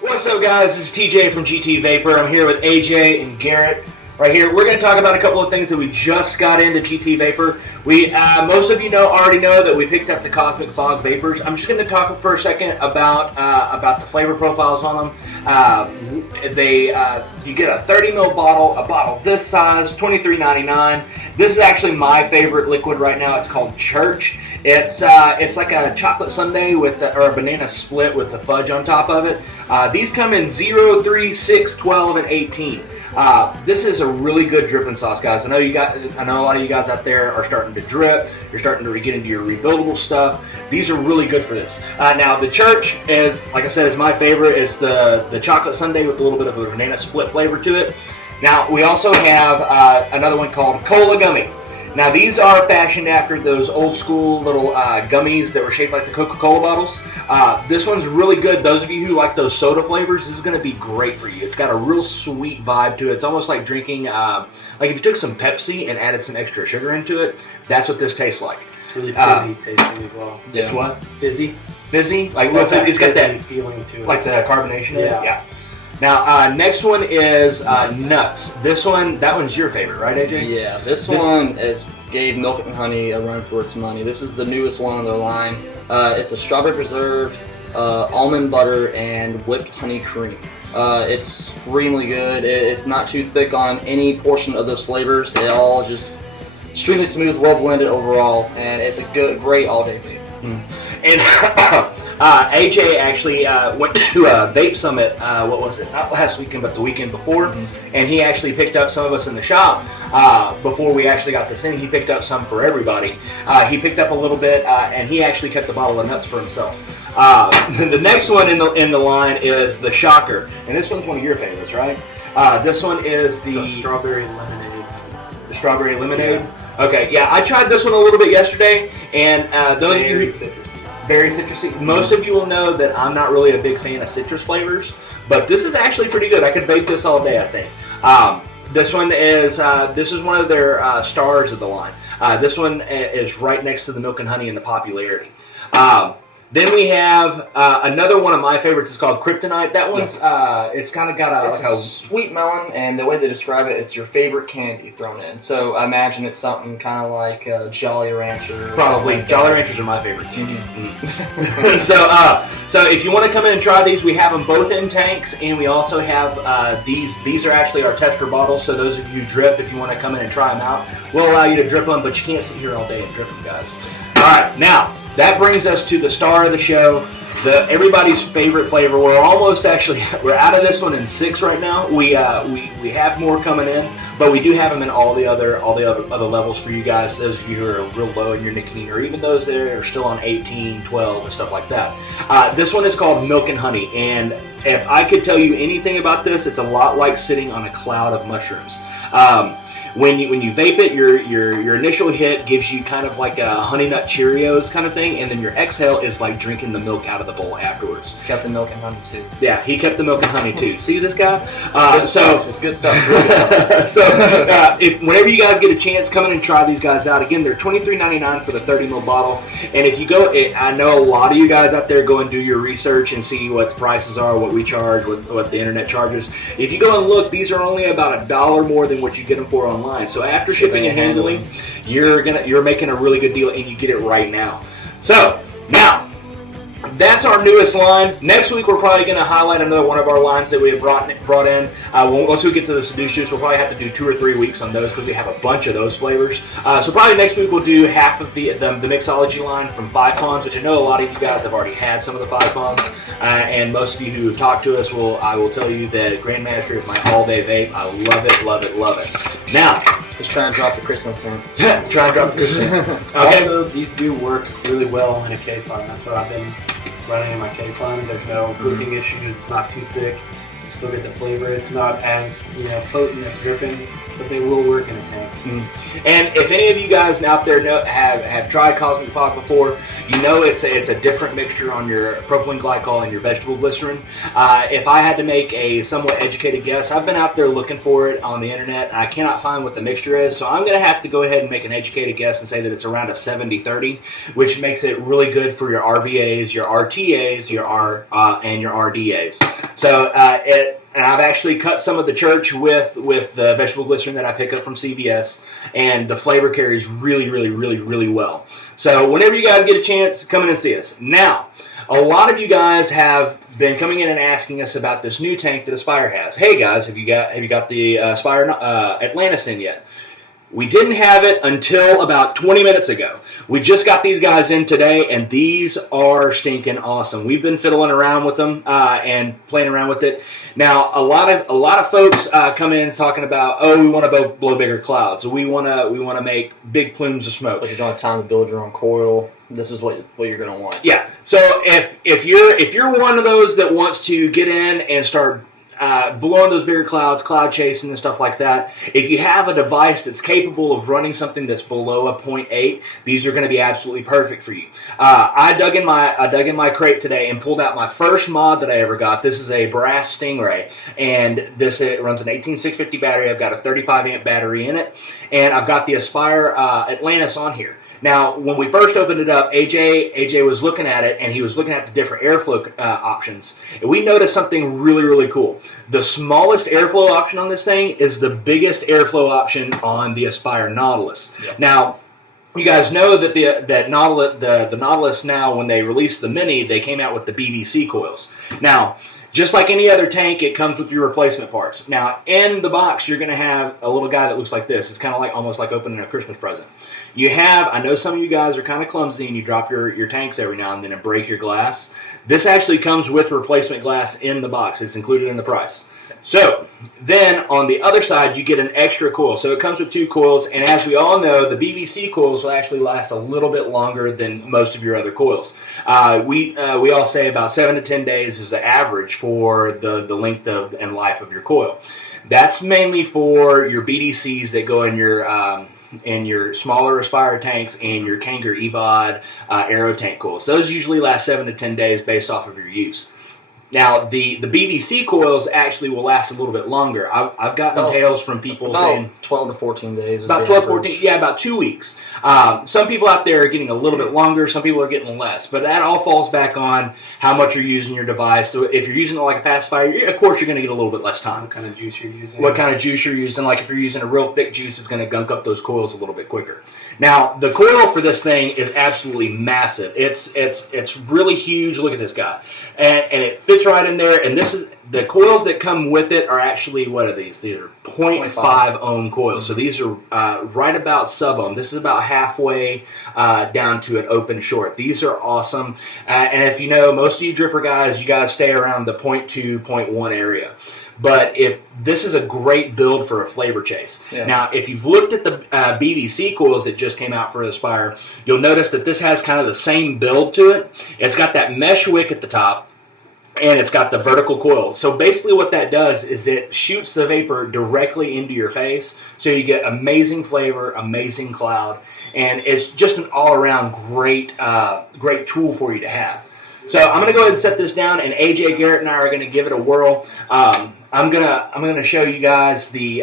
What's up, guys? This is TJ from GT Vapor. I'm here with AJ and Garrett right here. We're going to talk about a couple of things that we just got into GT Vapor. Most of you already know that we picked up the Cosmic Fog Vapors. I'm just going to talk for a second about the flavor profiles on them. You get a 30 ml bottle, a bottle this size, $23.99. This is actually my favorite liquid right now. It's called Church. It's like a chocolate sundae or a banana split with the fudge on top of it. These come in 0, 3, 6, 12, and 18. This is a really good dripping sauce, guys. I know a lot of you guys out there are starting to drip. You're starting to get into your rebuildable stuff. These are really good for this. Now, the Church is, like I said, is my favorite. It's the chocolate sundae with a little bit of a banana split flavor to it. Now, we also have another one called Cola Gummy. Now, these are fashioned after those old school little gummies that were shaped like the Coca-Cola bottles. This one's really good. Those of you who like those soda flavors, this is going to be great for you. It's got a real sweet vibe to it. It's almost like drinking, like if you took some Pepsi and added some extra sugar into it, that's what this tastes like. It's really fizzy tasting as well. Yeah. It's what? Fizzy. Fizzy? Like it's got that feeling to it. Like the carbonation? Yeah. Now, next one is Nuts. That one's your favorite, right, AJ? Yeah, this one gave Milk and Honey a run for its money. This is the newest one on their line. It's a strawberry preserve, almond butter, and whipped honey cream. It's extremely good. It's not too thick on any portion of those flavors. It all just extremely smooth, well blended overall, and it's a great all-day vape. And AJ actually went to a vape summit, what was it, not last weekend, but the weekend before, and he actually picked up some of us in the shop before we actually got this in. He picked up some for everybody. He picked up a little bit, and he actually kept the bottle of Nuts for himself. The next one in the line is the Shocker, and this one's one of your favorites, right? This one is the strawberry lemonade. The strawberry lemonade? Yeah. Okay, yeah, I tried this one a little bit yesterday, and those of you who... Very citrusy. Most of you will know that I'm not really a big fan of citrus flavors, but this is actually pretty good. I could vape this all day, I think. This is one of their stars of the line. This one is right next to the Milk and Honey in the popularity. Then we have another one of my favorites. It's called Kryptonite. That one's it's kind of got a sweet melon, and the way they describe it, it's your favorite candy thrown in. So I imagine it's something kind of like Jolly Rancher. Probably Jolly Ranchers are my favorite candy. So if you want to come in and try these, we have them both in tanks, and we also have these. These are actually our tester bottles. So those of you who drip, if you want to come in and try them out, we'll allow you to drip them, but you can't sit here all day and drip them, guys. All right, now. That brings us to the star of the show, everybody's favorite flavor. We're almost we're out of this one in 6 right now. We have more coming in, but we do have them in all the other levels for you guys. Those of you who are real low in your nicotine, or even those that are still on 18, 12, and stuff like that. This one is called Milk and Honey, and if I could tell you anything about this, it's a lot like sitting on a cloud of mushrooms. When you vape it, your initial hit gives you kind of like a Honey Nut Cheerios kind of thing, and then your exhale is like drinking the milk out of the bowl afterwards. Kept the milk and honey too. Yeah, he kept the milk and honey too. See this guy? It's good stuff. Really good stuff. If whenever you guys get a chance, come in and try these guys out. Again, they're $23.99 for the 30 ml bottle. And if you go, I know a lot of you guys out there go and do your research and see what the prices are, what we charge, what the internet charges. If you go and look, these are only about $1 more than what you get them for online. So after shipping and handling, you're making a really good deal, and you get it right now. So now that's our newest line. Next week we're probably going to highlight another one of our lines that we have brought in. Once we get to the Seduce Juice, we'll probably have to do 2 or 3 weeks on those because we have a bunch of those flavors. So probably next week we'll do half of the mixology line from 5 Cons, which I know a lot of you guys have already had some of the 5 Cons, and most of you who have talked to us I will tell you that Grandmaster is my all-day vape. I love it, love it, love it. Now, just try and drop the Christmas one. Try and drop the Christmas. Okay. Also, these do work really well in a K-Fun. That's what I've been running in my K-Fun. There's no cooking issues. It's not too thick. You still get the flavor. It's not as potent as dripping. but they will work in a tank. And if any of you guys out there have tried Cosmic Fog before, you know it's a different mixture on your propylene glycol and your vegetable glycerin. If I had to make a somewhat educated guess, I've been out there looking for it on the internet, and I cannot find what the mixture is, so I'm going to have to go ahead and make an educated guess and say that it's around a 70-30, which makes it really good for your RVAs, your RTAs, and your RDAs. So and I've actually cut some of the church with the vegetable glycerin that I pick up from CVS, and the flavor carries really, really, really, really well. So whenever you guys get a chance, come in and see us. Now, a lot of you guys have been coming in and asking us about this new tank that Aspire has. Hey guys, have you got the Aspire Atlantis in yet? We didn't have it until about 20 minutes ago. We just got these guys in today, and these are stinking awesome. We've been fiddling around with them and playing around with it. Now, a lot of folks come in talking about, oh, we want to blow bigger clouds, so we want to make big plumes of smoke. But you don't have time to build your own coil. This is what you're going to want. Yeah. So if you're one of those that wants to get in and start blowing those bigger clouds, cloud chasing and stuff like that, if you have a device that's capable of running something that's below a 0.8, these are going to be absolutely perfect for you. I dug in my crate today and pulled out my first mod that I ever got. This is a brass Stingray, and it runs an 18650 battery. I've got a 35 amp battery in it, and I've got the Aspire Atlantis on here. Now, when we first opened it up, AJ was looking at it, and he was looking at the different airflow options. And we noticed something really, really cool. The smallest airflow option on this thing is the biggest airflow option on the Aspire Nautilus. Yep. Now, you guys know that the Nautilus now, when they released the Mini, they came out with the BBC coils. Now, just like any other tank, it comes with your replacement parts. Now, in the box, you're going to have a little guy that looks like this. It's kind of like almost like opening a Christmas present. I know some of you guys are kind of clumsy and you drop your tanks every now and then and break your glass. This actually comes with replacement glass in the box. It's included in the price. So, then on the other side, you get an extra coil. So it comes with two coils, and as we all know, the BBC coils will actually last a little bit longer than most of your other coils. We all say about 7 to 10 days is the average for the length and life of your coil. That's mainly for your BDCs that go in your smaller Aspire tanks and your Kanger EVOD Aero tank coils. Those usually last 7 to 10 days based off of your use. Now, the BBC coils actually will last a little bit longer. I've gotten tales from people saying 12 to 14 days. About 12 to 14, yeah, about 2 weeks. Some people out there are getting a little bit longer. Some people are getting less. But that all falls back on how much you're using your device. So if you're using it like a pacifier, of course you're going to get a little bit less time. What kind of juice you're using. What kind of juice you're using. Like if you're using a real thick juice, it's going to gunk up those coils a little bit quicker. Now, the coil for this thing is absolutely massive. It's really huge. Look at this guy. And it fits right in there. And this is the coils that come with it are actually, what are these? These are 0.5 ohm coils. So these are right about sub-ohm. This is about halfway down to an open short. These are awesome. And if you know, most of you dripper guys, you guys stay around the 0.2, 0.1 area. But if this is a great build for a flavor chase. Yeah. Now, if you've looked at the BBC coils that just came out for Aspire, you'll notice that this has kind of the same build to it. It's got that mesh wick at the top, and it's got the vertical coil. So basically what that does is it shoots the vapor directly into your face, so you get amazing flavor, amazing cloud, and it's just an all-around great tool for you to have. So I'm going to go ahead and set this down, and AJ, Garrett, and I are going to give it a whirl. I'm gonna show you guys the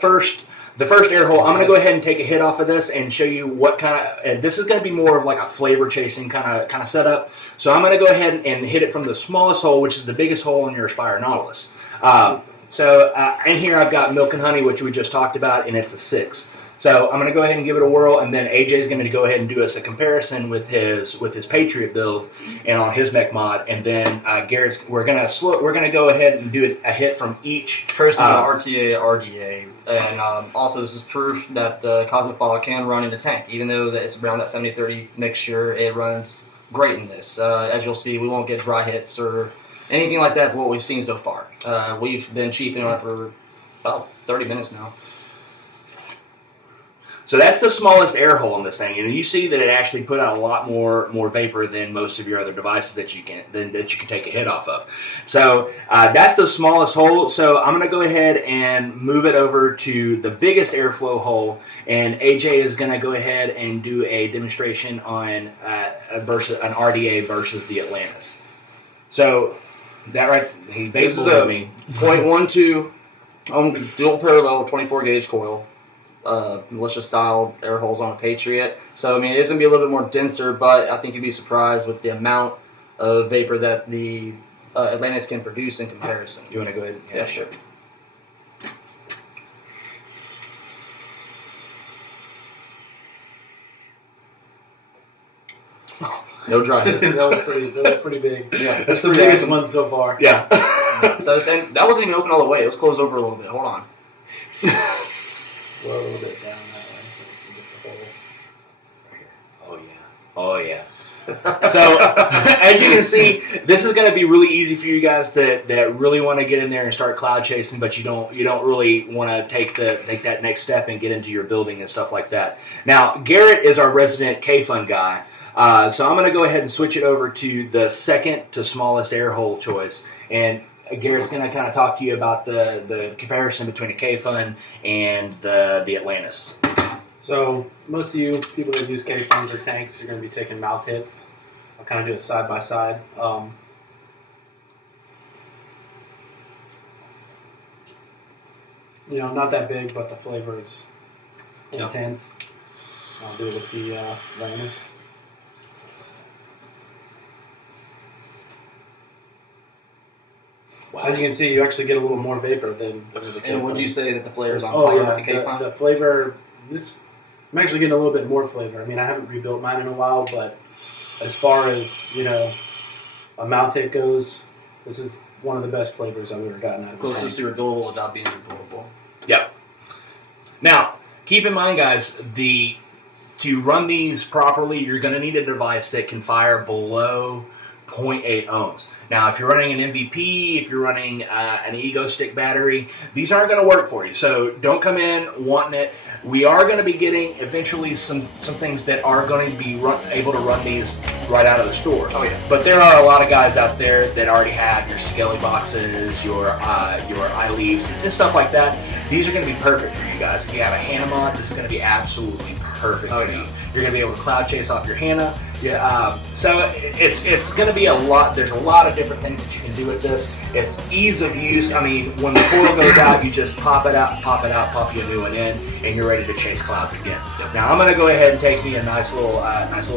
first air hole. I'm gonna go ahead and take a hit off of this and show you what kind of. And this is gonna be more of like a flavor chasing kind of setup. So I'm gonna go ahead and hit it from the smallest hole, which is the biggest hole in your Aspire Nautilus. In here I've got Milk and Honey, which we just talked about, and it's a 6. So I'm going to go ahead and give it a whirl, and then AJ's going to go ahead and do us a comparison with his Patriot build and on his mech mod, and then Garrett's we're going to go ahead and do a hit from each person RTA, RDA, and also this is proof that the Cosmic Fog can run in the tank, even though that it's around that 70-30 mixture. It runs great in this. As you'll see, we won't get dry hits or anything like that. What we've seen so far, we've been chiefing on it for about 30 minutes now. So that's the smallest air hole in this thing, and you see that it actually put out a lot more vapor than most of your other devices that you can take a hit off of. So that's the smallest hole. So I'm going to go ahead and move it over to the biggest airflow hole, and AJ is going to go ahead and do a demonstration on an RDA versus the Atlantis. So that right, he basically this is a me 0.12 dual parallel 24 gauge coil. Militia style air holes on a Patriot. So I mean, it is going to be a little bit more denser, but I think you'd be surprised with the amount of vapor that the Atlantis can produce in comparison. You want to go ahead? Yeah, sure. No dry. that was pretty big. Yeah, That's the biggest one so far. Yeah. So and that wasn't even open all the way. It was closed over a little bit. Hold on. Blow a little bit down that way so we can get the hole. Oh yeah. Oh yeah. So as you can see, this is going to be really easy for you guys that really want to get in there and start cloud chasing, but you don't really want to take that next step and get into your building and stuff like that. Now Garrett is our resident K-Fun guy, so I'm going to go ahead and switch it over to the second to smallest air hole choice, and Garrett's going to kind of talk to you about the comparison between a K-Fun and the Atlantis. So most of you people that use K-Funs or tanks are going to be taking mouth hits. I'll kind of do it side by side. Not that big, but the flavor is intense. I'll do it with the Atlantis. Wow. As you can see, you actually get a little more vapor than with the K-Fun. And would you say that the flavor's on Oh par yeah, with the K-Fun? the flavor. I'm actually getting a little bit more flavor. I mean, I haven't rebuilt mine in a while, but as far as a mouth hit goes, this is one of the best flavors I've ever gotten out of the tank. Closest to rebuildable without being rebuildable. Yep. Now, keep in mind, guys, to run these properly, you're going to need a device that can fire below 0.8 ohms. Now, if you're running an MVP, if you're running an Ego Stick battery, these aren't going to work for you. So don't come in wanting it. We are going to be getting eventually some things that are going to be able to run these right out of the store. Oh yeah. But there are a lot of guys out there that already have your Skelly boxes, your iLeafs, and stuff like that. These are going to be perfect for you guys. If you have a Hannah mod, this is going to be absolutely perfect for you. You're going to be able to cloud chase off your Hannah. Yeah, so it's going to be a lot. There's a lot of different things that you can do with this. It's ease of use. I mean, when the coil goes out, you just pop it out, pop you a new one in, and you're ready to chase clouds again. Now I'm going to go ahead and take me a nice little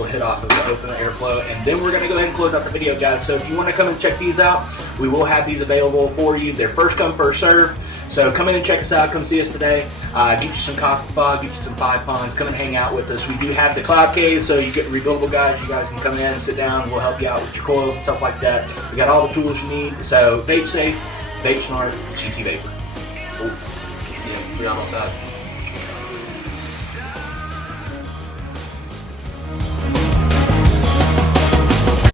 hit off of the open airflow, and then we're going to go ahead and close out the video, guys. So if you want to come and check these out, we will have these available for you. They're first come, first serve. So come in and check us out. Come see us today. Get you some coffee fog, get you some 5-ponds. Come and hang out with us. We do have the cloud cave, so you get rebuildable guys. You guys can come in and sit down. We'll help you out with your coils and stuff like that. We got all the tools you need. So vape safe, vape smart, GT Vapor. Yeah, forgot about that.